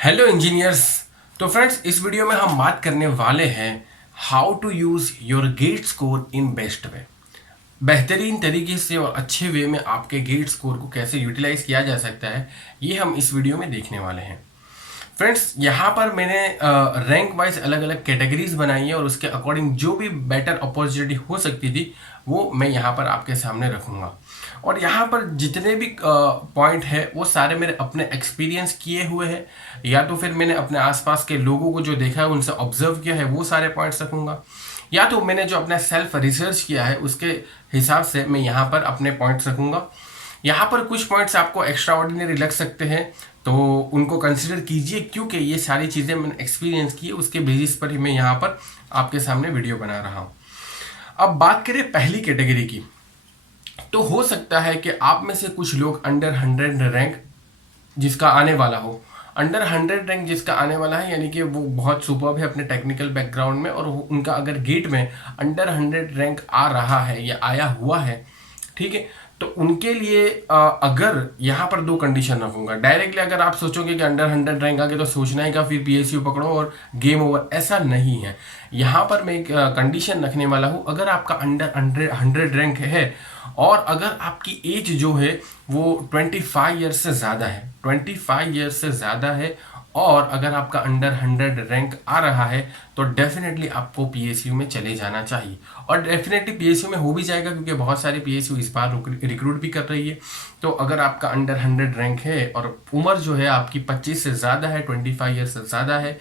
Hello engineers. तो friends, इस video में हम बात करने वाले हैं how to use your GATE score in best way. बेहतरीन तरीके से और अच्छे वे में आपके गेट स्कोर को कैसे यूटिलाइज किया जा सकता है, ये हम इस वीडियो में देखने वाले हैं। फ्रेंड्स, यहाँ पर मैंने रैंक वाइज अलग अलग कैटेगरीज बनाई है और उसके अकॉर्डिंग जो भी बेटर अपॉर्चुनिटी हो सकती थी वो मैं यहाँ पर आपके सामने रखूँगा। और यहाँ पर जितने भी पॉइंट है वो सारे मेरे अपने एक्सपीरियंस किए हुए हैं, या तो फिर मैंने अपने आसपास के लोगों को जो देखा है उनसे ऑब्जर्व किया है वो सारे पॉइंट्स रखूँगा, या तो मैंने जो अपना सेल्फ रिसर्च किया है उसके हिसाब से मैं यहाँ पर अपने पॉइंट्स रखूँगा। यहाँ पर कुछ पॉइंट्स आपको एक्स्ट्रा ऑर्डिनरी लग सकते हैं, तो उनको कंसिडर कीजिए, क्योंकि ये सारी चीज़ें मैंने एक्सपीरियंस की है, उसके बेसिस पर ही मैं यहाँ पर आपके सामने वीडियो बना रहा हूँ। अब बात करें पहली कैटेगरी की, तो हो सकता है कि आप में से कुछ लोग अंडर 100 रैंक जिसका आने वाला हो, अंडर 100 रैंक जिसका आने वाला है, यानी कि वो बहुत सुपर्ब है अपने टेक्निकल बैकग्राउंड में, और उनका अगर गेट में अंडर 100 रैंक आ रहा है या आया हुआ है, ठीक है, तो उनके लिए अगर यहाँ पर दो कंडीशन रखूंगा। डायरेक्टली अगर आप सोचोगे कि अंडर 100 रैंक आ गया तो सोचना ही का फिर पीएसयू पकड़ो और गेम ओवर, ऐसा नहीं है। यहाँ पर मैं एक कंडीशन रखने वाला हूँ। अगर आपका अंडर 100 रैंक है और अगर आपकी एज जो है वो 25 ईयर्स से ज़्यादा है, 25 ईयर्स से ज़्यादा है, और अगर आपका अंडर 100 रैंक आ रहा है, तो डेफिनेटली आपको पीएसयू में चले जाना चाहिए। और डेफिनेटली पीएसयू में हो भी जाएगा, क्योंकि बहुत सारे पीएसयू इस बार रिक्रूट भी कर रही है। तो अगर आपका अंडर 100 रैंक है और उम्र जो है आपकी 25 से ज़्यादा है, 25 ईयर से ज़्यादा है,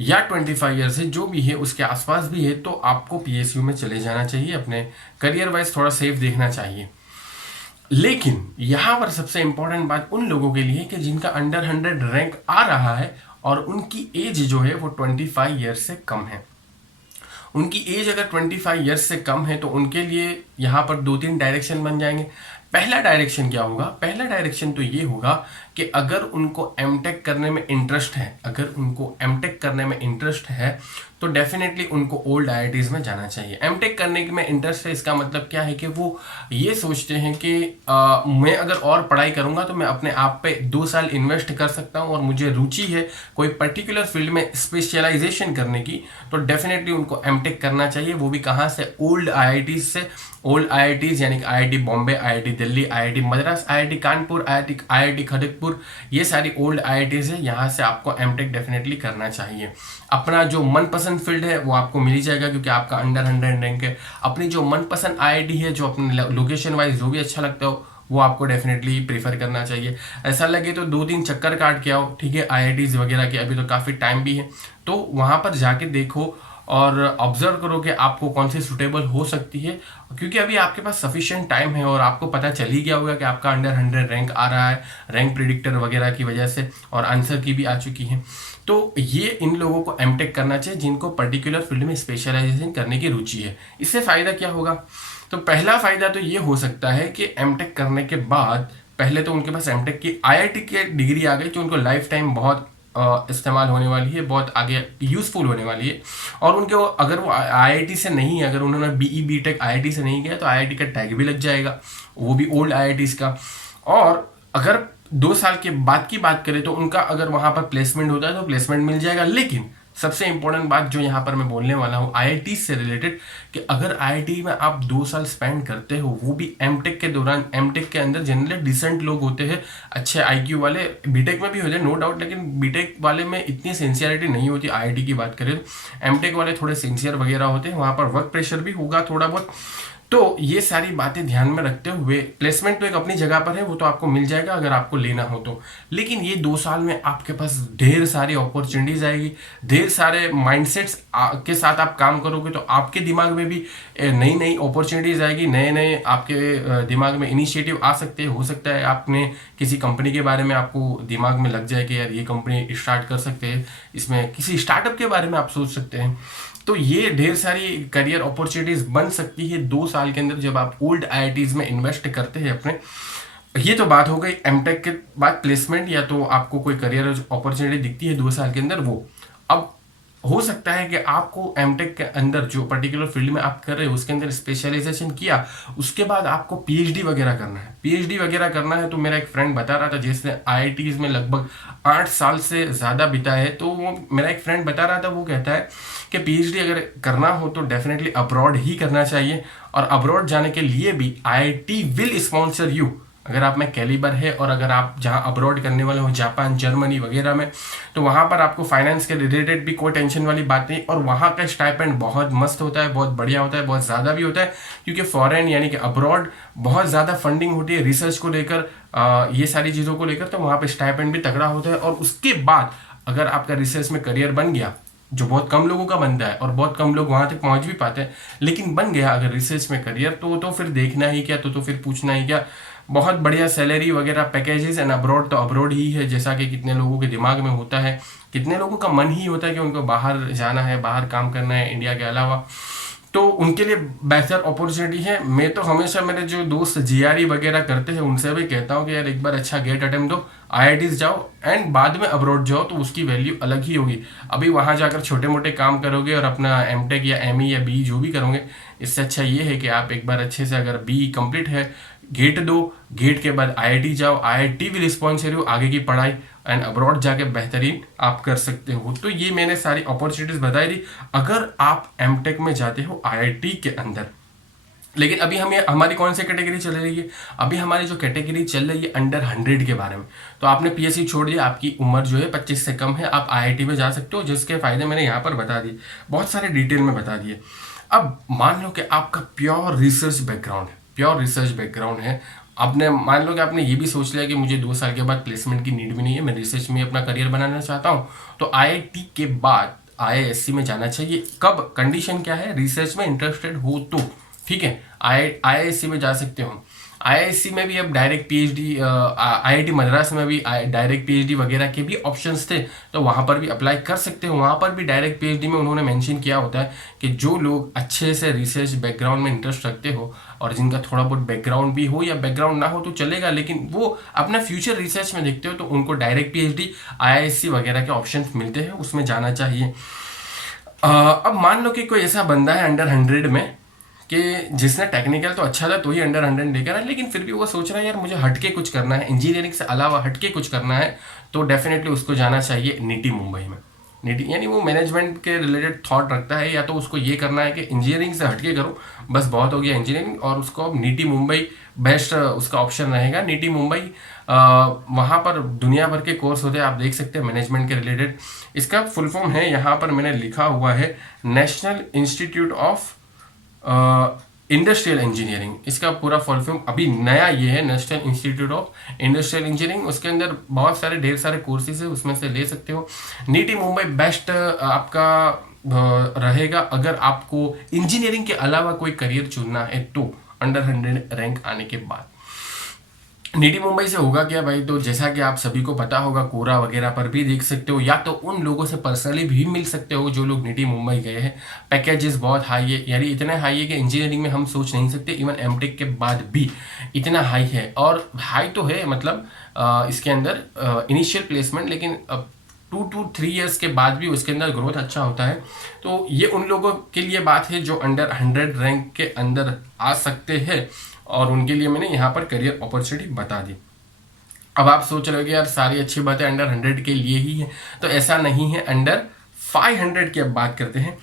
या 25 ईयर से जो भी है उसके आसपास भी है, तो आपको पीएसयू में चले जाना चाहिए। अपने करियर वाइज थोड़ा सेफ देखना चाहिए। लेकिन यहाँ पर सबसे इंपॉर्टेंट बात उन लोगों के लिए कि जिनका अंडर 100 रैंक आ रहा है और उनकी एज जो है वो 25 ईयर्स से कम है। उनकी एज अगर 25 ईयर्स से कम है तो उनके लिए यहाँ पर दो तीन डायरेक्शन बन जाएंगे। पहला डायरेक्शन क्या होगा? पहला डायरेक्शन तो ये होगा कि अगर उनको एमटेक करने में इंटरेस्ट है, अगर उनको एमटेक करने में इंटरेस्ट है, तो डेफिनेटली उनको ओल्ड आईआईटीज़ में जाना चाहिए। एमटेक करने में इंटरेस्ट है, इसका मतलब क्या है कि वो ये सोचते हैं कि मैं अगर और पढ़ाई करूंगा तो मैं अपने आप पे 2 साल इन्वेस्ट कर सकता हूं, और मुझे रुचि है कोई पर्टिकुलर फील्ड में स्पेशलाइजेशन करने की, तो डेफिनेटली उनको एमटेक करना चाहिए। वो भी कहाँ से? ओल्ड आईआईटीज़ से। ओल्ड आईआईटीज़ यानी कि IIT Bombay, IIT Delhi, IIT Madras, IIT Kanpur, IIT Kharagpur, ये सारी ओल्ड आईआईटीज़ है। यहाँ से आपको एमटेक डेफिनेटली करना चाहिए। अपना जो मनपसंद फील्ड है वो आपको मिल ही जाएगा, क्योंकि आपका अंडर 100 रैंक है। अपनी जो मनपसंद आईआईटी है, जो अपने लोकेशन वाइज जो भी अच्छा लगता हो, वो आपको डेफिनेटली प्रीफर करना चाहिए। ऐसा लगे तो 2-3 चक्कर काट के आओ, ठीक है, आईआईटीज़ वगैरह के, अभी तो काफ़ी टाइम भी है, तो वहाँ पर जाके देखो और ऑब्जर्व करो कि आपको कौन सी सुटेबल हो सकती है, क्योंकि अभी आपके पास सफिशिएंट टाइम है और आपको पता चल ही गया होगा कि आपका अंडर 100 रैंक आ रहा है, रैंक प्रिडिक्टर वगैरह की वजह से, और आंसर की भी आ चुकी है। तो ये इन लोगों को एमटेक करना चाहिए जिनको पर्टिकुलर फील्ड में स्पेशलाइजेशन करने की रुचि है। इससे फ़ायदा क्या होगा? तो पहला फ़ायदा तो ये हो सकता है कि एमटेक करने के बाद पहले तो उनके पास एमटेक की आईआईटी की डिग्री आ गई, जो उनको लाइफ टाइम बहुत इस्तेमाल होने वाली है, बहुत आगे यूज़फुल होने वाली है। और उनके अगर वो आईआईटी से नहीं है, अगर उन्होंने बीई बीटेक आईआईटी से नहीं किया, तो आईआईटी का टैग भी लग जाएगा, वो भी ओल्ड आईआईटीज़ का। और अगर 2 साल के बाद की बात करें तो उनका अगर वहाँ पर प्लेसमेंट होता है तो प्लेसमेंट मिल जाएगा। लेकिन सबसे इंपॉर्टेंट बात जो यहाँ पर मैं बोलने वाला हूँ आईआईटी से रिलेटेड, कि अगर आईआईटी में आप 2 साल स्पेंड करते हो, वो भी एमटेक के दौरान, एमटेक के अंदर जनरली डिसेंट लोग होते हैं, अच्छे आईक्यू वाले, बीटेक में भी होते हैं नो डाउट, लेकिन बीटेक वाले में इतनी सिंसियरिटी नहीं होती। आईआईटी की बात करें तो एमटेक वाले थोड़े सिंसियर वगैरह होते हैं, वहाँ पर वर्क प्रेशर भी होगा थोड़ा बहुत। तो ये सारी बातें ध्यान में रखते हुए प्लेसमेंट तो एक अपनी जगह पर है, वो तो आपको मिल जाएगा अगर आपको लेना हो तो। लेकिन ये 2 साल में आपके पास ढेर सारी अपॉर्चुनिटीज आएगी, ढेर सारे माइंडसेट्स के साथ आप काम करोगे, तो आपके दिमाग में भी नई नई अपॉर्चुनिटीज आएगी, नए नए आपके दिमाग में इनिशिएटिव आ सकते हैं। हो सकता है आपने किसी कंपनी के बारे में आपको दिमाग में लग जाए कि यार ये कंपनी स्टार्ट कर सकते हैं, इसमें किसी स्टार्टअप के बारे में आप सोच सकते हैं। तो ये ढेर सारी करियर अपॉर्चुनिटीज बन सकती है 2 साल के अंदर, जब आप ओल्ड आईआईटीज में इन्वेस्ट करते हैं अपने। ये तो बात हो गई एमटेक के बाद प्लेसमेंट, या तो आपको कोई करियर अपॉर्चुनिटी दिखती है 2 साल के अंदर, वो। अब हो सकता है कि आपको एमटेक के अंदर जो पर्टिकुलर फील्ड में आप कर रहे हो उसके अंदर स्पेशलाइजेशन किया, उसके बाद आपको पीएचडी वगैरह करना है। पीएचडी वगैरह करना है तो मेरा एक फ्रेंड बता रहा था जिसने आईआईटीज में लगभग 8 साल से ज़्यादा बिताया है, तो वो मेरा एक फ्रेंड बता रहा था, वो कहता है कि पीएचडी अगर करना हो तो डेफिनेटली अब्रॉड ही करना चाहिए, और अब्रॉड जाने के लिए भी आईआईटी विल स्पॉन्सर यू। अगर आप में कैलिबर है और अगर आप जहाँ अब्रॉड करने वाले हो जापान, जर्मनी वगैरह में, तो वहाँ पर आपको फाइनेंस के रिलेटेड भी कोई टेंशन वाली बात नहीं, और वहाँ का स्टाइपेंड बहुत मस्त होता है, बहुत बढ़िया होता है, बहुत ज़्यादा भी होता है, क्योंकि फॉरेन यानी कि अब्रॉड बहुत ज़्यादा फंडिंग होती है रिसर्च को लेकर, ये सारी चीज़ों को लेकर, तो वहाँ पर स्टाइपेंड भी तगड़ा होता है। और उसके बाद अगर आपका रिसर्च में करियर बन गया, जो बहुत कम लोगों का बनता है और बहुत कम लोग वहाँ तक पहुँच भी पाते हैं, लेकिन बन गया अगर रिसर्च में करियर, तो फिर देखना ही क्या, तो फिर पूछना ही क्या। बहुत बढ़िया सैलरी वगैरह पैकेजेस, एंड अब्रॉड तो अब्रॉड ही है, जैसा कि कितने लोगों के दिमाग में होता है, कितने लोगों का मन ही होता है कि उनको बाहर जाना है, बाहर काम करना है इंडिया के अलावा, तो उनके लिए बेहतर अपॉर्चुनिटी है। मैं तो हमेशा मेरे जो दोस्त जीआरई वगैरह करते हैं उनसे भी कहता हूँ कि यार एक बार अच्छा गेट अटेम्प्ट दो, आईआईटीज जाओ एंड बाद में अब्रॉड जाओ, तो उसकी वैल्यू अलग ही होगी। अभी वहाँ जाकर छोटे मोटे काम करोगे और अपना एमटेक या एमई या बी जो भी करोगे, इससे अच्छा ये है कि आप एक बार अच्छे से, अगर बी कंप्लीट है, गेट दो, गेट के बाद आईआईटी जाओ, आईआईटी भी रिस्पॉन्सिबल हो आगे की पढ़ाई, एंड अब्रॉड जाके बेहतरीन आप कर सकते हो। तो ये मैंने सारी अपॉर्चुनिटीज बताई थी अगर आप एमटेक में जाते हो आईआईटी के अंदर। लेकिन अभी हमारी कौन सी कैटेगरी चल रही है? अभी हमारी जो कैटेगरी चल रही है अंडर 100 के बारे में। तो आपने पीएससी छोड़ दिया, आपकी उम्र जो है 25 से कम है, आप आईआईटी में जा सकते हो, जिसके फायदे मैंने यहाँ पर बता दिए, बहुत सारे डिटेल में बता दिए। अब मान लो कि आपका प्योर रिसर्च बैकग्राउंड है, प्योर रिसर्च बैकग्राउंड है, आपने मान लो कि आपने ये भी सोच लिया कि मुझे 2 साल के बाद प्लेसमेंट की नीड भी नहीं है, मैं रिसर्च में अपना करियर बनाना चाहता हूँ, तो आईआईटी के बाद आईआईएससी में जाना चाहिए। कब? कंडीशन क्या है? रिसर्च में इंटरेस्टेड हो तो, ठीक है, आईआईएससी में जा सकते हो। आईआईएससी में भी अब डायरेक्ट पीएचडी, आईआईटी मद्रास में भी डायरेक्ट पीएचडी वगैरह के भी ऑप्शंस थे, तो वहाँ पर भी अप्लाई कर सकते हो। वहाँ पर भी डायरेक्ट पीएचडी में उन्होंने मेंशन किया होता है कि जो लोग अच्छे से रिसर्च बैकग्राउंड में इंटरेस्ट रखते हो और जिनका थोड़ा बहुत बैकग्राउंड भी हो या बैकग्राउंड ना हो तो चलेगा, लेकिन वो अपना फ्यूचर रिसर्च में देखते हो तो उनको डायरेक्ट पीएचडी, आईआईएससी वगैरह के ऑप्शन मिलते हैं, उसमें जाना चाहिए। अब मान लो कि कोई ऐसा बंदा है अंडर 100 में कि जिसने टेक्निकल तो अच्छा था तो ही अंडर 100 लेकर है, लेकिन फिर भी वो सोच रहा है यार मुझे हटके कुछ करना है, इंजीनियरिंग से अलावा हटके कुछ करना है, तो डेफिनेटली उसको जाना चाहिए नीटी मुंबई में। नीटी यानी वो मैनेजमेंट के रिलेटेड थॉट रखता है, या तो उसको ये करना है कि इंजीनियरिंग से हटके करो, बस बहुत हो गया इंजीनियरिंग, और उसको अब नीटी मुंबई बेस्ट उसका ऑप्शन रहेगा। नीटी मुंबई, वहाँ पर दुनिया भर के कोर्स होते हैं, आप देख सकते हैं मैनेजमेंट के रिलेटेड। इसका फुल फॉर्म है, यहाँ पर मैंने लिखा हुआ है, national institute of industrial engineering. इसका पूरा फुल फॉर्म अभी नया ये है, national institute of industrial engineering. उसके अंदर बहुत सारे ढेर सारे कोर्सेज है, उसमें से ले सकते हो। नीटी मुंबई बेस्ट आपका रहेगा अगर आपको इंजीनियरिंग के अलावा कोई करियर चुनना है तो, अंडर 100 रैंक आने के बाद। नीटी मुंबई से होगा क्या भाई? तो जैसा कि आप सभी को पता होगा, कोरा वगैरह पर भी देख सकते हो, या तो उन लोगों से पर्सनली भी मिल सकते हो जो लोग नीटी मुंबई गए हैं। पैकेजेस बहुत हाई है, यानी इतने हाई है कि इंजीनियरिंग में हम सोच नहीं सकते, इवन एमटेक के बाद भी इतना हाई है। और हाई तो है मतलब इसके अंदर इनिशियल प्लेसमेंट, लेकिन 2 to 3 ईयर्स के बाद भी उसके अंदर ग्रोथ अच्छा होता है। तो ये उन लोगों के लिए बात है जो अंडर 100 रैंक के अंदर आ सकते हैं, और उनके लिए मैंने यहाँ पर करियर अपॉर्चुनिटी बता दी। अब आप सोच रहे हो कि यार सारी अच्छी बातें अंडर 100 के लिए ही है, तो ऐसा नहीं है। अंडर 500 की अब बात करते हैं।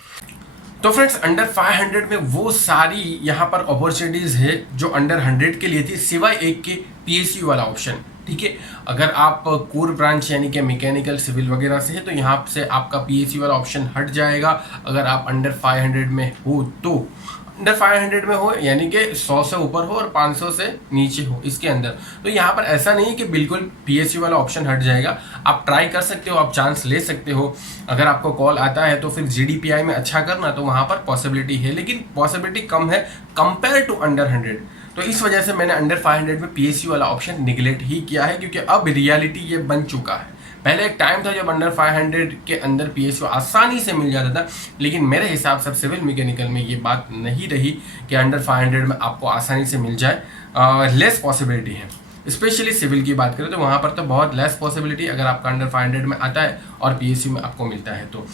तो फ्रेंड्स, अंडर 500 में वो सारी यहाँ पर अपॉर्चुनिटीज है जो अंडर 100 के लिए थी, सिवाय एक के पीएसयू वाला ऑप्शन। ठीक है, अगर आप कोर ब्रांच यानी कि मैकेनिकल सिविल वगैरह से है तो यहाँ से आपका पीएसयू वाला ऑप्शन हट जाएगा। अगर आप अंडर 500 में हो तो, अंडर 500 में हो यानी कि 100 से ऊपर हो और 500 से नीचे हो इसके अंदर, तो यहाँ पर ऐसा नहीं है कि बिल्कुल पीएसयू वाला ऑप्शन हट जाएगा। आप ट्राई कर सकते हो, आप चांस ले सकते हो। अगर आपको कॉल आता है तो फिर जीडीपीआई में अच्छा करना, तो वहाँ पर पॉसिबिलिटी है, लेकिन पॉसिबिलिटी कम है कंपेयर टू अंडर 100। तो इस वजह से मैंने अंडर 500 में पीएसयू वाला ऑप्शन निगलेक्ट ही किया है, क्योंकि अब रियलिटी ये बन चुका है। पहले एक टाइम था जब अंडर 500 के अंदर पीएसयू आसानी से मिल जाता था, लेकिन मेरे हिसाब से सिविल मैकेनिकल में ये बात नहीं रही कि अंडर 500 में आपको आसानी से मिल जाए। लेस पॉसिबिलिटी है, स्पेशली सिविल की बात करें तो वहाँ पर तो बहुत लेस पॉसिबिलिटी अगर आपका अंडर 500 में आता है और पीएसयू में आपको मिलता है तो।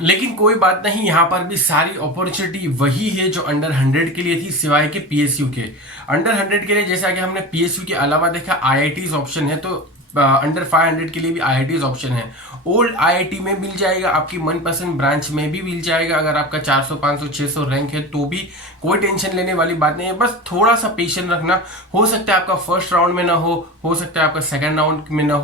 लेकिन कोई बात नहीं, यहाँ पर भी सारी अपॉर्चुनिटी वही है जो अंडर 100 के लिए थी, सिवाय के पीएसयू के। अंडर 100 के लिए जैसा कि हमने पीएसयू के अलावा देखा आईआईटीज ऑप्शन है, तो अंडर 500 के लिए भी आईआईटीज ऑप्शन है। ओल्ड आईआईटी में मिल जाएगा, आपकी मनपसंद ब्रांच में भी मिल जाएगा। अगर आपका 400 500 600 रैंक है तो भी कोई टेंशन लेने वाली बात नहीं है, बस थोड़ा सा पेशेंस रखना। हो सकता है आपका फर्स्ट राउंड में ना हो सकता है आपका सेकंड राउंड में ना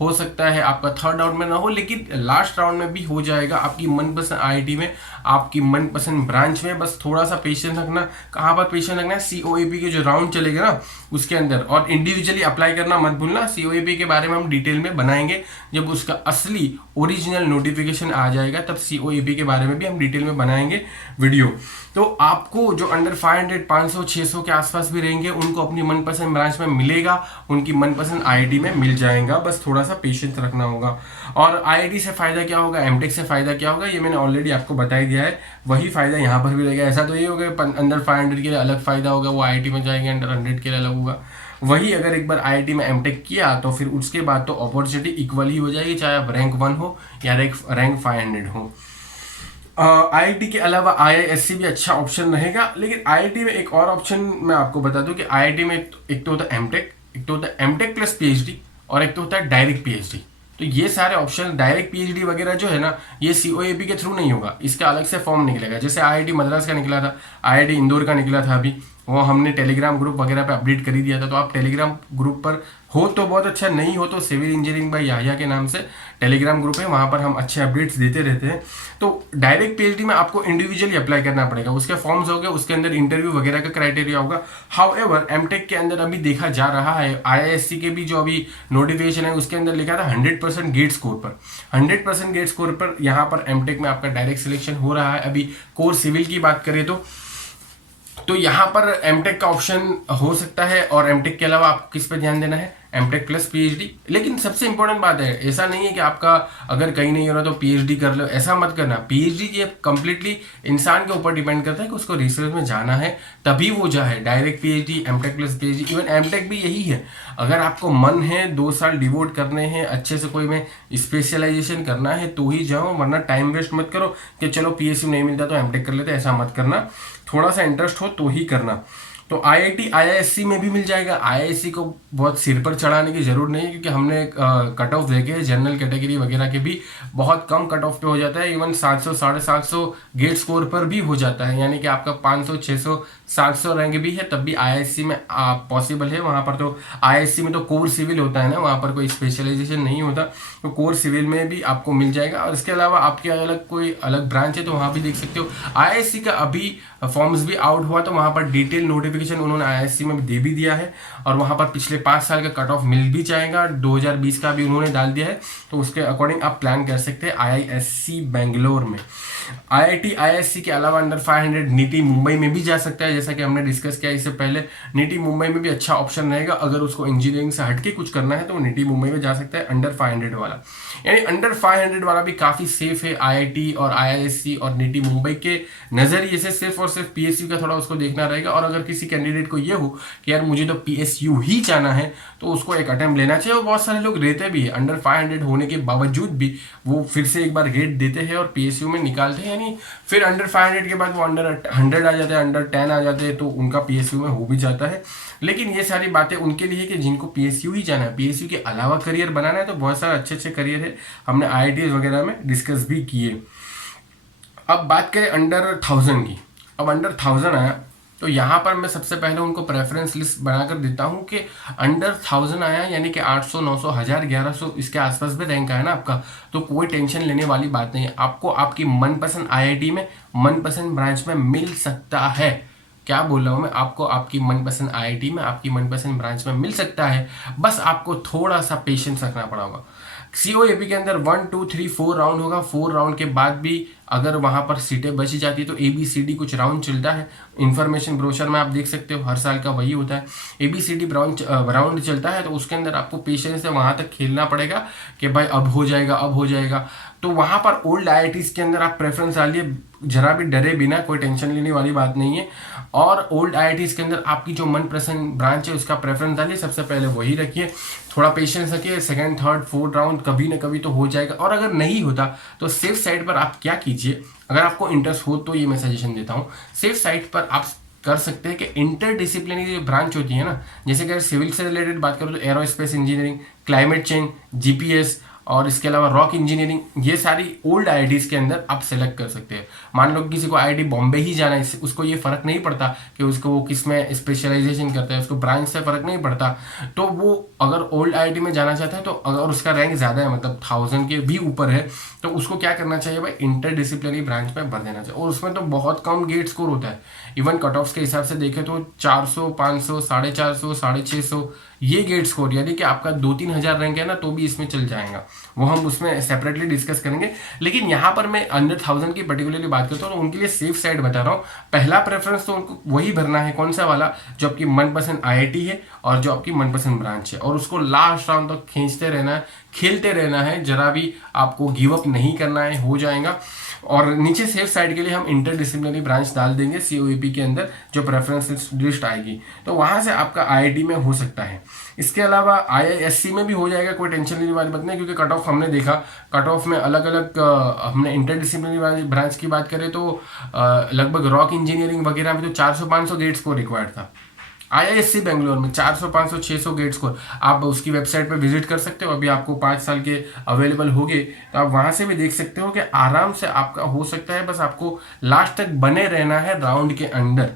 हो सकता है आपका थर्ड राउंड में ना हो, लेकिन लास्ट राउंड में भी हो जाएगा आपकी मनपसंद आईआईटी में, आपकी मनपसंद ब्रांच में। बस थोड़ा सा पेशेंस रखना। कहाँ पर पेशेंस रखना है? सीओएपी के जो राउंड चलेगा ना उसके अंदर, और इंडिविजुअली अप्लाई करना मत भूलना। सीओएपी के बारे में हम डिटेल में बनाएंगे, जब उसका असली ओरिजिनल नोटिफिकेशन आ जाएगा तब सीओएपी के बारे में भी हम डिटेल में बनाएंगे वीडियो। तो आपको जो अंडर 500 500 600 के आसपास भी रहेंगे उनको अपनी मनपसंद ब्रांच में मिलेगा, उनकी मनपसंद आईआईटी में मिल जाएगा। बस थोड़ा सा पेशेंस रखना होगा। और आईआईटी से फायदा क्या होगा, एमटेक से फायदा क्या होगा, ये मैंने ऑलरेडी आपको बता ही दिया है। वही फायदा यहाँ पर भी रहेगा। ऐसा तो ये होगा अंडर 500 के लिए अलग फायदा होगा, वो आईआईटी में जाएंगे, अंडर 100 के लिए अलग होगा। वही अगर एक बार आईआईटी में एमटेक किया तो फिर उसके बाद तो अपॉर्चुनिटी इक्वल ही हो जाएगी, चाहे आप रैंक 1 हो या रैंक 500 हो। आईआईटी के अलावा आईआईएससी भी अच्छा ऑप्शन रहेगा, लेकिन आईआईटी में एक और ऑप्शन मैं आपको बता दूं कि आईआईटी में एक तो होता है एमटेक, एक तो होता है एमटेक प्लस पीएचडी, और एक तो होता है डायरेक्ट पीएचडी। तो ये सारे ऑप्शन डायरेक्ट पीएचडी वगैरह जो है ना, ये सीओएपी के थ्रू नहीं होगा, इसका अलग से फॉर्म निकलेगा। जैसे आईआईटी मद्रास का निकला था, आईआईटी इंदौर का निकला था अभी, वो हमने टेलीग्राम ग्रुप वगैरह पे अपडेट कर ही दिया था। तो आप टेलीग्राम ग्रुप पर हो तो बहुत अच्छा, नहीं हो तो सिविल इंजीनियरिंग बाय याहिया के नाम से टेलीग्राम ग्रुप है, वहाँ पर हम अच्छे अपडेट्स देते रहते हैं। तो डायरेक्ट पीएचडी में आपको इंडिविजुअली अप्लाई करना पड़ेगा, उसके फॉर्म्स हो गए, उसके अंदर इंटरव्यू वगैरह का क्राइटेरिया होगा। हाउएवर एमटेक के अंदर अभी देखा जा रहा है, आईआईएससी के भी जो अभी नोटिफिकेशन है उसके अंदर लिखा था 100% गेट स्कोर पर, 100% गेट स्कोर पर यहाँ पर एमटेक में आपका डायरेक्ट सिलेक्शन हो रहा है। अभी कोर सिविल की बात करें तो यहाँ पर एमटेक का ऑप्शन हो सकता है, और एमटेक के अलावा आप किस पे ध्यान देना है, एमटेक प्लस पीएचडी। लेकिन सबसे इंपॉर्टेंट बात है, ऐसा नहीं है कि आपका अगर कहीं नहीं हो रहा तो पीएचडी कर लो, ऐसा मत करना। पीएचडी ये कंप्लीटली इंसान के ऊपर डिपेंड करता है कि उसको रिसर्च में जाना है तभी वो जाए। Direct PhD, MTech plus PhD, even MTech भी यही है। अगर आपको मन है 2 साल डिवोट करने हैं, अच्छे से कोई में स्पेशलाइजेशन करना है तो ही जाओ, वरना टाइम वेस्ट मत करो कि चलो पीएसयू नहीं मिलता तो एमटेक कर लेते, ऐसा मत करना। थोड़ा सा इंटरेस्ट हो तो ही करना। तो आईआईटी आईआईएससी में भी मिल जाएगा। आईआईएससी को बहुत सिर पर चढ़ाने की जरूरत नहीं है, क्योंकि हमने कट ऑफ देखे जनरल कैटेगरी वगैरह के भी बहुत कम कट ऑफ पे हो जाता है। इवन 700 750 गेट स्कोर पर भी हो जाता है, यानी कि आपका 500 600 700 रैंक भी है तब भी आईआईएससी में पॉसिबल है। वहाँ पर तो आईआईएससी में तो कोर सिविल होता है ना, वहाँ पर कोई स्पेशलाइजेशन नहीं होता, तो कोर सिविल में भी आपको मिल जाएगा। और इसके अलावा आपके अलग कोई अलग ब्रांच है तो वहाँ भी देख सकते हो। आईआईएससी का अभी फॉर्म्स भी आउट हुआ, तो वहाँ पर डिटेल नोटिफिकेशन उन्होंने आईआईएससी में दे भी दिया है, और वहाँ पर पिछले 5 साल का कट ऑफ मिल भी जाएगा। 2020 का भी उन्होंने डाल दिया है, तो उसके अकॉर्डिंग आप प्लान कर सकते हैं आईआईएससी बेंगलोर में। आईआईटी आईआईएससी के अलावा अंडर 500 नीटी मुंबई में भी जा सकता है, जैसा कि हमने डिस्कस किया इससे पहले। नीटी मुंबई में भी अच्छा ऑप्शन रहेगा, अगर उसको इंजीनियरिंग से हटके कुछ करना है तो नीटी मुंबई में जा सकता है अंडर 500 वाला। यानी अंडर 500 वाला भी काफ़ी सेफ है। आईआईटी और आईआईएससी और नीटी मुंबई के नज़रिए से सिर्फ और सिर्फ पीएसयू का थोड़ा उसको देखना रहेगा। और अगर किसी कैंडिडेट को ये हो कि यार मुझे तो पीएसयू ही जाना है, तो उसको एक अटेम्प्ट लेना चाहिए। और बहुत सारे लोग रहते भी है, अंडर 500 होने के बावजूद भी वो फिर से एक बार गेट देते हैं और पीएसयू में निकालते हैं, यानी फिर अंडर 500 के बाद वो अंडर 100 आ जाते हैं, अंडर 10 आ जाते हैं, तो उनका पीएसयू में हो भी जाता है। लेकिन ये सारी बातें उनके लिए कि जिनको पीएसयू ही जाना है, पीएसयू के अलावा करियर बनाना है, तो बहुत सारे अच्छे अच्छे करियर है, हमने आईआईटी वगैरह में डिस्कस भी किए। अब बात करें अंडर 1000 की। अब अंडर 1000 आया तो यहाँ पर मैं सबसे पहले उनको प्रेफरेंस लिस्ट बनाकर देता हूँ कि अंडर 1000 आया, यानी कि 800 900 1000 1100 इसके आसपास भी रैंक आया ना आपका, तो कोई टेंशन लेने वाली बात नहीं है। आपको आपकी मनपसंद आईआईटी में मनपसंद ब्रांच में मिल सकता है। क्या बोल रहा हूँ मैं, आपको आपकी मनपसंद आईआईटी में आपकी मनपसंद ब्रांच में मिल सकता है, बस आपको थोड़ा सा पेशेंस रखना पड़ा होगा। सीओएपी के अंदर 1 2 3 4 राउंड होगा। 4 राउंड के बाद भी अगर वहाँ पर सीटें बची जाती है तो ABCD कुछ राउंड चलता है। इन्फॉर्मेशन ब्रोशर में आप देख सकते हो, हर साल का वही होता है। ABCD राउंड चलता है, तो उसके अंदर आपको पेशेंस से वहाँ तक खेलना पड़ेगा कि भाई अब हो जाएगा अब हो जाएगा। तो वहाँ पर ओल्ड आईआईटीज़ के अंदर आप प्रेफरेंस डालिए, जरा भी डरे बिना, कोई टेंशन लेने वाली बात नहीं है। और ओल्ड आईआईटीज़ के अंदर आपकी जो मनपसंद ब्रांच है उसका प्रेफरेंस डालिए, सबसे पहले वही रखिए, थोड़ा पेशेंस रखिए, सेकंड थर्ड फोर्थ राउंड कभी ना कभी तो हो जाएगा। और अगर नहीं होता तो सेफ साइड पर आप क्या कीजिए, अगर आपको इंटरेस्ट हो तो ये मैं सजेशन देता हूँ, सेफ साइड पर आप कर सकते हैं कि इंटर डिसिप्लिनरी जो ब्रांच होती है ना, जैसे कि सिविल से रिलेटेड बात करो तो aerospace engineering, climate change, GPS और इसके अलावा रॉक इंजीनियरिंग, ये सारी ओल्ड आईआईटीज़ के अंदर आप सेलेक्ट कर सकते हैं। मान लो किसी को आईआईटी बॉम्बे ही जाना है, उसको ये फर्क नहीं पड़ता कि उसको वो किस में स्पेशलाइजेशन करता है, उसको ब्रांच से फर्क नहीं पड़ता, तो वो अगर ओल्ड आईआईटी में जाना चाहता है तो अगर उसका रैंक ज़्यादा है, मतलब 1000 के भी ऊपर है, तो उसको क्या करना चाहिए भाई, इंटर डिसिप्लिनरी ब्रांच में भर देना चाहिए। और उसमें तो बहुत कम गेट स्कोर होता है, इवन कट ऑफ्स के हिसाब से देखें तो 400, 500, 450, 650 ये गेट स्कोर, यानी कि आपका 2-3 हज़ार रैंक है ना तो भी इसमें चल जाएगा, वो हम उसमें सेपरेटली डिस्कस करेंगे। लेकिन यहाँ पर मैं अंडर 1000 की पर्टिकुलरली बात करता हूँ तो उनके लिए सेफ साइड बता रहा हूँ। पहला प्रेफरेंस तो उनको वही भरना है, कौन सा वाला, जो आपकी मनपसंद आईआईटी है और जो आपकी मनपसंद ब्रांच है, और उसको लास्ट राउंड तक खींचते रहना है, खेलते रहना है, जरा भी आपको गिव अप नहीं करना है, हो जाएगा। और नीचे सेफ साइड के लिए हम इंटर डिसिप्लिनरी ब्रांच डाल देंगे सीओईपी के अंदर, जो प्रेफरेंस लिस्ट आएगी तो वहाँ से आपका आईआईटी में हो सकता है। इसके अलावा आईआईएससी में भी हो जाएगा, कोई टेंशन लेने वाली बात नहीं, क्योंकि कट ऑफ हमने देखा, कट ऑफ में अलग अलग हमने इंटर डिसिप्लिनरी ब्रांच की बात करें तो लगभग रॉक इंजीनियरिंग वगैरह में तो 400-500 गेट्स को रिक्वायर्ड था। आईआईएससी बेंगलोर में 400, 500, 600 गेट स्कोर, आप उसकी वेबसाइट पर विजिट कर सकते हो, अभी आपको 5 साल के अवेलेबल हो गए तो आप वहाँ से भी देख सकते हो कि आराम से आपका हो सकता है, बस आपको लास्ट तक बने रहना है राउंड के अंदर,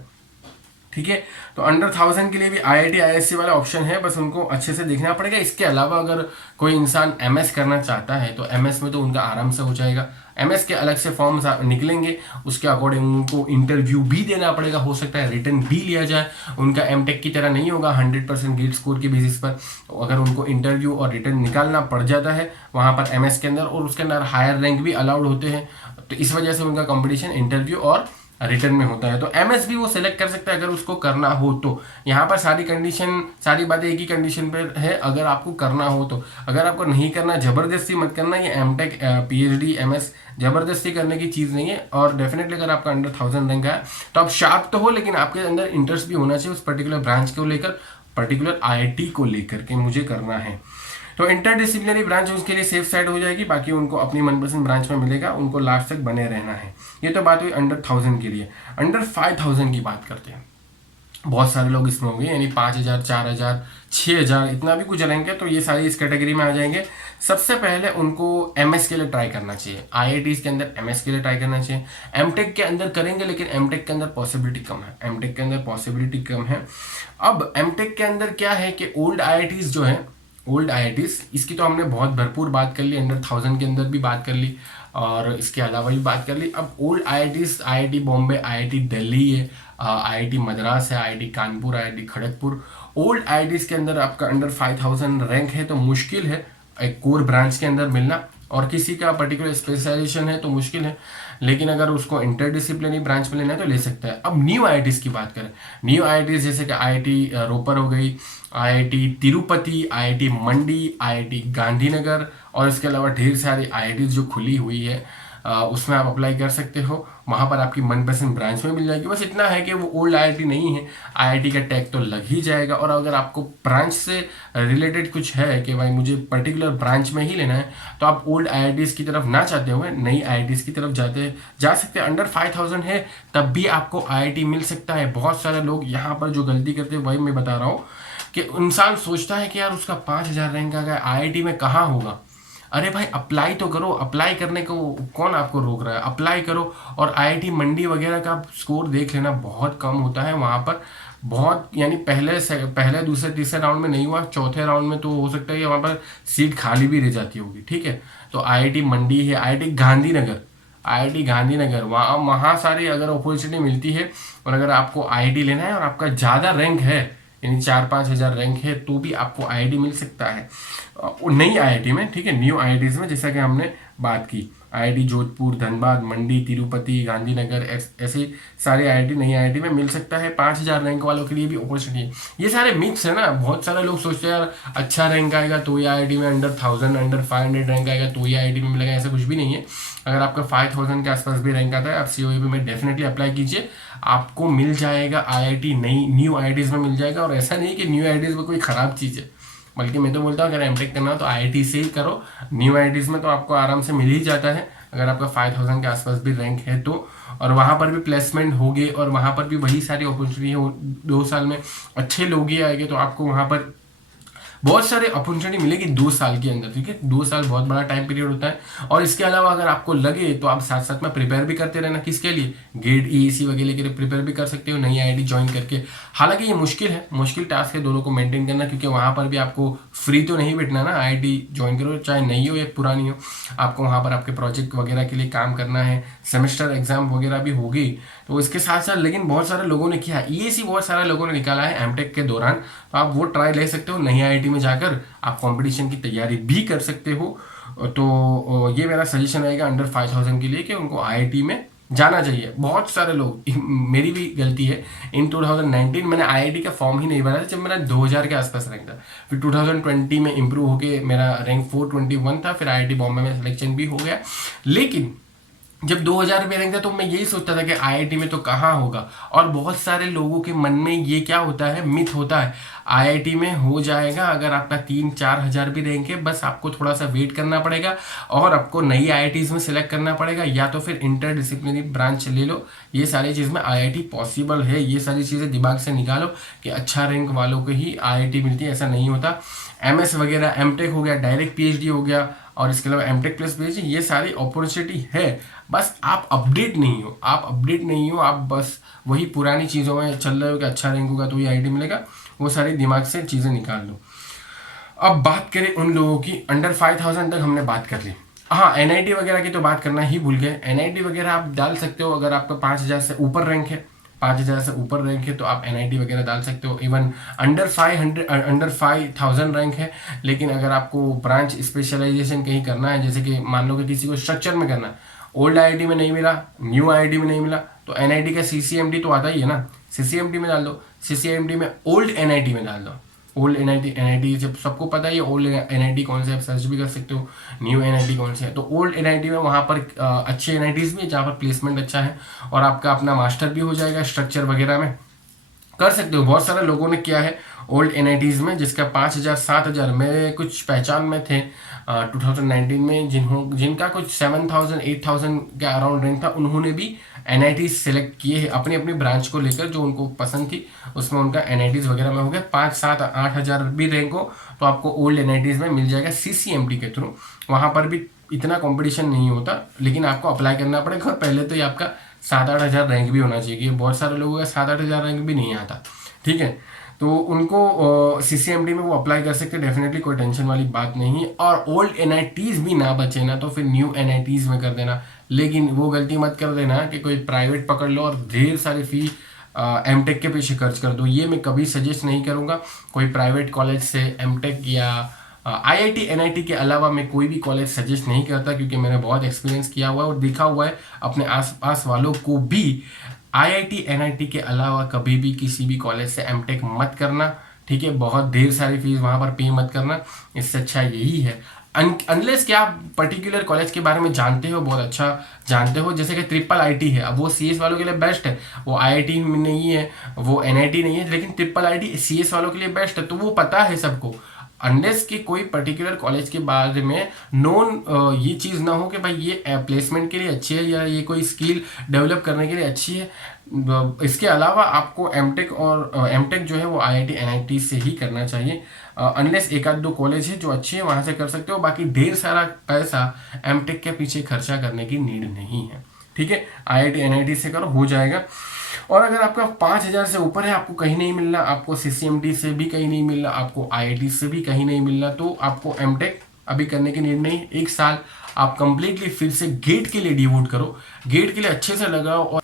ठीक है। तो अंडर 1000 के लिए भी आईआईटी आईएससी वाला ऑप्शन है, बस उनको अच्छे से देखना पड़ेगा। इसके अलावा अगर कोई इंसान एमएस करना चाहता है तो एमएस में तो उनका आराम से हो जाएगा, एमएस के अलग से फॉर्म्स निकलेंगे, उसके अकॉर्डिंग उनको इंटरव्यू भी देना पड़ेगा, हो सकता है रिटर्न भी लिया जाए, उनका एमटेक की तरह नहीं होगा 100% गेट स्कोर के बेसिस पर। तो अगर उनको इंटरव्यू और रिटर्न निकालना पड़ जाता है वहाँ पर एमएस के अंदर, और उसके अंदर हायर रैंक भी अलाउड होते हैं, तो इस वजह से उनका कंपटीशन इंटरव्यू और रिटर्न में होता है। तो एमएस भी वो सिलेक्ट कर सकता है अगर उसको करना हो तो। यहाँ पर सारी कंडीशन, सारी बातें एक ही कंडीशन पर है, अगर आपको करना हो तो। अगर आपको नहीं करना, जबरदस्ती मत करना, ये एमटेक, पीएचडी, एमएस जबरदस्ती करने की चीज़ नहीं है। और डेफिनेटली अगर आपका अंडर 1000 रैंक है तो आप शार्प तो हो, लेकिन आपके अंदर इंटरेस्ट भी होना चाहिए उस पर्टिकुलर ब्रांच को लेकर, पर्टिकुलर आईआईटी को लेकर के मुझे करना है। तो इंटर डिसिप्लिनरी ब्रांच उसके लिए सेफ साइड हो जाएगी, बाकी उनको अपनी मनपसंद ब्रांच में मिलेगा, उनको लास्ट तक बने रहना है। ये तो बात हुई अंडर 1000 के लिए। अंडर 5000 की बात करते हैं, बहुत सारे लोग इसमें होंगे, यानी 5000, 4000, 6000 इतना भी कुछ रहेंगे, तो ये सारी इस कैटेगरी में आ जाएंगे। सबसे पहले उनको एमएस के लिए ट्राई करना चाहिए, आईआईटीज़ के अंदर एमएस के लिए ट्राई करना चाहिए। एमटेक के अंदर करेंगे, लेकिन एमटेक के अंदर पॉसिबिलिटी कम है, एमटेक के अंदर पॉसिबिलिटी कम है। अब एमटेक के अंदर क्या है कि ओल्ड आईआईटीज़ जो है, ओल्ड आईआईटीज़, इसकी तो हमने बहुत भरपूर बात कर ली, अंडर 1000 के अंदर भी बात कर ली और इसके अलावा भी बात कर ली। अब old IITs, IIT Bombay, IIT Delhi है, आईआईटी मद्रास है, IIT Kanpur, IIT Kharagpur, old IITs के अंदर आपका अंडर 5000 रैंक है तो मुश्किल है एक कोर ब्रांच के अंदर मिलना, और किसी का पर्टिकुलर स्पेशलाइजेशन है तो मुश्किल है। लेकिन अगर उसको इंटरडिसिप्लिनरी ब्रांच में लेना है तो ले सकता है। अब न्यू आईआईटीज़ की बात करें, न्यू आईआईटीज़ जैसे कि आईआईटी रोपर हो गई, आईआईटी तिरुपति, आईआईटी मंडी, आईआईटी गांधीनगर, और इसके अलावा ढेर सारी आईआईटीज़ जो खुली हुई है उसमें आप अप्लाई कर सकते हो, वहाँ पर आपकी मनपसंद ब्रांच में मिल जाएगी। बस इतना है कि वो ओल्ड आईआईटी नहीं है, आईआईटी का टैग तो लग ही जाएगा। और अगर आपको ब्रांच से रिलेटेड कुछ है कि भाई मुझे पर्टिकुलर ब्रांच में ही लेना है, तो आप ओल्ड आईआईटीज़ की तरफ ना चाहते हुए नई आईआईटीज़ की तरफ जा सकते हैं। अंडर 5000 है तब भी आपको आईआईटी मिल सकता है। बहुत सारे लोग यहाँ पर जो गलती करते हैं वही मैं बता रहा हूँ कि इंसान सोचता है कि यार उसका 5000 रैंक आ गया, आईआईटी में कहाँ होगा। अरे भाई अप्लाई तो करो, अप्लाई करने को कौन आपको रोक रहा है, अप्लाई करो। और आईआईटी मंडी वगैरह का स्कोर देख लेना, बहुत कम होता है वहाँ पर, बहुत, यानी पहले दूसरे तीसरे राउंड में नहीं हुआ, चौथे राउंड में तो हो सकता है कि वहाँ पर सीट खाली भी रह जाती होगी, ठीक है। तो आईआईटी मंडी है, आईआईटी गांधीनगर, वहाँ सारी अगर अपॉर्चुनिटी मिलती है, और अगर आपको आईआईटी लेना है और आपका ज़्यादा रैंक है, यानी 4-5 हज़ार रैंक है, तो भी आपको आईआईटी मिल सकता है नई आईआईटी में, ठीक है, न्यू आईआईटीज़ में, जैसा कि हमने बात की। IIT जोधपुर, धनबाद, मंडी, तिरुपति, गांधीनगर, ऐसे सारे IIT नई IIT में मिल सकता है। 5,000 रैंक वालों के लिए भी अपॉर्चुनिटी है। ये सारे मिथ्स है ना, बहुत सारे लोग सोचते हैं यार अच्छा रैंक आएगा तो ये IIT में अंडर 1000 अंडर 500 रैंक आएगा तो ये IIT में मिलेगा, ऐसा कुछ भी नहीं है। अगर आपका 5000 के आसपास भी रैंक आता है आप COEP में डेफिनेटली अप्लाई कीजिए, आपको मिल जाएगा IIT, नई न्यू IITs में मिल जाएगा। और ऐसा नहीं कि न्यू IITs में कोई ख़राब चीज़ है, बल्कि मैं तो बोलता हूँ अगर एमटेक करना हो तो IIT से ही करो। न्यू IITs में तो आपको आराम से मिल ही जाता है अगर आपका 5000 के आसपास भी रैंक है तो। और वहाँ पर भी प्लेसमेंट होगी और वहाँ पर भी वही सारी अपॉर्चुनिटी है। 2 साल में अच्छे लोग ही आएंगे तो आपको वहाँ पर बहुत सारे अपॉर्चुनिटी मिलेगी 2 साल के अंदर। ठीक है, 2 साल बहुत बड़ा टाइम पीरियड होता है। और इसके अलावा अगर आपको लगे तो आप साथ साथ में प्रिपेयर भी करते रहना। किसके लिए? गेट EAC वगैरह के लिए प्रिपेयर भी कर सकते हो नई IIT ज्वाइन करके। हालांकि ये मुश्किल है, मुश्किल टास्क है दोनों को मेंटेन करना, क्योंकि वहाँ पर भी आपको फ्री तो नहीं बैठना ना। IIT ज्वाइन करो चाहे नई हो या पुरानी हो, आपको वहाँ पर आपके प्रोजेक्ट वगैरह के लिए काम करना है, सेमेस्टर एग्जाम वगैरह भी होगी तो इसके साथ साथ। लेकिन बहुत सारे लोगों ने किया EAC, बहुत सारे लोगों ने निकाला है एमटेक के दौरान, तो आप वो ट्राई ले सकते हो। नई IIT में जाकर आप कंपटीशन की तैयारी भी कर सकते हो। तो ये मेरा सजेशन रहेगा अंडर 5000 के लिए कि उनको IIT में जाना चाहिए। बहुत सारे लोग, मेरी भी गलती है, इन 2019 मैंने IIT का फॉर्म ही नहीं भरा था जब मेरा 2000 के आसपास रैंक था। फिर 2020 में इम्प्रूव होके मेरा रैंक 421 था, फिर IIT बॉम्बे में सिलेक्शन भी हो गया। लेकिन जब 2000 रुपये रैंक था तो मैं यही सोचता था कि IIT में तो कहाँ होगा। और बहुत सारे लोगों के मन में ये क्या होता है, मिथ होता है IIT में हो जाएगा अगर आपका 3-4 हज़ार भी रैंक है, बस आपको थोड़ा सा वेट करना पड़ेगा और आपको नई IITs में सिलेक्ट करना पड़ेगा, या तो फिर इंटर डिसिप्लिनरी ब्रांच ले लो। ये सारी चीज़ में IIT पॉसिबल है। ये सारी चीज़ें दिमाग से निकालो कि अच्छा रैंक वालों को ही IIT मिलती है, ऐसा नहीं होता। MS वगैरह, MTech हो गया, डायरेक्ट PhD हो गया, और इसके अलावा MTech प्लस PhD, ये सारी अपॉर्चुनिटी है। बस आप अपडेट नहीं हो, आप बस वही पुरानी चीज़ों में चल रहे हो कि अच्छा रैंक होगा तो ये IIT मिलेगा। वो सारी दिमाग से चीज़ें निकाल लो। अब बात करें उन लोगों की, अंडर 5000 तक हमने बात कर ली। हाँ, NIT वगैरह की तो बात करना ही भूल गए। NIT वगैरह आप डाल सकते हो अगर आपका 5000 से ऊपर रैंक है। 5000 से ऊपर रैंक है तो आप NIT वगैरह डाल सकते हो। इवन अंडर 5000 रैंक है, लेकिन अगर आपको ब्रांच स्पेशलाइजेशन कहीं करना है, जैसे कि मान लो कि किसी को स्ट्रक्चर में करना है, ओल्ड IIT में नहीं मिला, न्यू IIT में नहीं मिला, तो NIT का CCMT तो आता ही है ना, CCMT में डाल दो। CCMT में ओल्ड NIT में डाल दो। ओल्ड NIT जब सबको पता है ये ओल्ड NIT कौन से, आप सर्च भी कर सकते हो न्यू NIT कौन से है। तो ओल्ड NIT में वहाँ पर अच्छे NITs भी है जहाँ पर प्लेसमेंट अच्छा है और आपका अपना मास्टर भी हो जाएगा स्ट्रक्चर वगैरह में, कर सकते हो। बहुत सारे लोगों ने किया है ओल्ड NITs में, जिसका 5000 7000 मेरे कुछ पहचान में थे 2019 में, जिनका कुछ 7000 8000 के अराउंड रैंक था। उन्होंने भी NITs सेलेक्ट किए हैं अपनी अपनी ब्रांच को लेकर जो उनको पसंद थी, उसमें उनका NITs वगैरह में हो गया। 5 7 8 हज़ार भी रैंक हो तो आपको ओल्ड NITs में मिल जाएगा CCMT के थ्रू। वहाँ पर भी इतना कंपटीशन नहीं होता, लेकिन आपको अप्लाई करना पड़ेगा। और पहले तो ये आपका 7-8 हज़ार रैंक भी होना चाहिए। बहुत सारे लोगों का 7-8 हज़ार रैंक भी नहीं आता, ठीक है। तो उनको CCMT में वो अप्लाई कर सकते हैं, डेफिनेटली कोई टेंशन वाली बात नहीं है। और ओल्ड NITs भी ना बचे ना तो फिर न्यू NITs में कर देना। लेकिन वो गलती मत कर देना कि कोई प्राइवेट पकड़ लो और ढेर सारी फी MTech के पीछे खर्च कर दो। ये मैं कभी सजेस्ट नहीं करूँगा। कोई प्राइवेट कॉलेज से MTech या IIT NIT के अलावा मैं कोई भी कॉलेज सजेस्ट नहीं करता, क्योंकि मैंने बहुत एक्सपीरियंस किया हुआ है और देखा हुआ है अपने आसपास वालों को भी। IIT NIT के अलावा कभी भी किसी भी कॉलेज से MTech मत करना, ठीक है। बहुत ढेर सारी फीस वहाँ पर पे मत करना, इससे अच्छा यही है। अनलेस कि आप पर्टिकुलर कॉलेज के बारे में जानते हो, बहुत अच्छा जानते हो, जैसे कि IIIT है। अब वो CS वालों के लिए बेस्ट है, वो IIT नहीं है, वो NIT नहीं है, लेकिन IIIT CS वालों के लिए बेस्ट है, तो वो पता है सबको। अनलेस कि कोई पर्टिकुलर कॉलेज के बारे में नोन ये चीज़ ना हो कि भाई ये प्लेसमेंट के लिए अच्छी है या ये कोई स्किल डेवलप करने के लिए अच्छी है। इसके अलावा आपको MTech और MTech जो है वो IIT NIT से ही करना चाहिए। अनलेस एक आध दो कॉलेज है जो अच्छे हैं वहाँ से कर सकते हो, बाकी ढेर सारा पैसा MTech के पीछे खर्चा करने की नीड नहीं है, ठीक है। IIT NIT से करो, हो जाएगा। और अगर आपका 5000 से ऊपर है, आपको कहीं नहीं मिल रहा, आपको CCMT से भी कहीं नहीं मिल रहा, आपको IIT से भी कहीं नहीं मिल रहा, तो आपको MTech अभी करने की नीड नहीं। 1 साल आप कंप्लीटली फिर से गेट के लिए डिवोट करो, गेट के लिए अच्छे से लगाओ,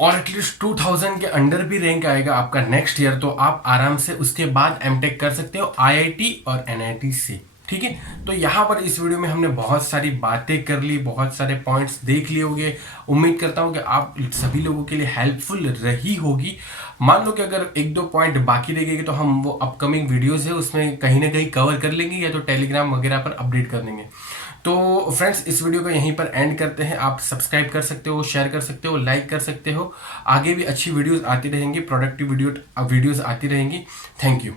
और एटलीस्ट 2000 के अंडर भी रैंक आएगा आपका नेक्स्ट ईयर, तो आप आराम से उसके बाद MTech कर सकते हो IIT और NIT से, ठीक है। तो यहाँ पर इस वीडियो में हमने बहुत सारी बातें कर ली, बहुत सारे पॉइंट्स देख लिए होंगे। उम्मीद करता हूँ कि आप सभी लोगों के लिए हेल्पफुल रही होगी। मान लो कि अगर एक दो पॉइंट बाकी रह गए तो हम वो अपकमिंग वीडियोस है उसमें कहीं ना कहीं कवर कर लेंगे, या तो टेलीग्राम वगैरह पर अपडेट कर देंगे। तो फ्रेंड्स इस वीडियो को यहीं पर एंड करते हैं। आप सब्सक्राइब कर सकते हो, शेयर कर सकते हो, लाइक कर सकते हो। आगे भी अच्छी वीडियोस आती रहेंगी, प्रोडक्टिव वीडियोस आती रहेंगी। Thank you.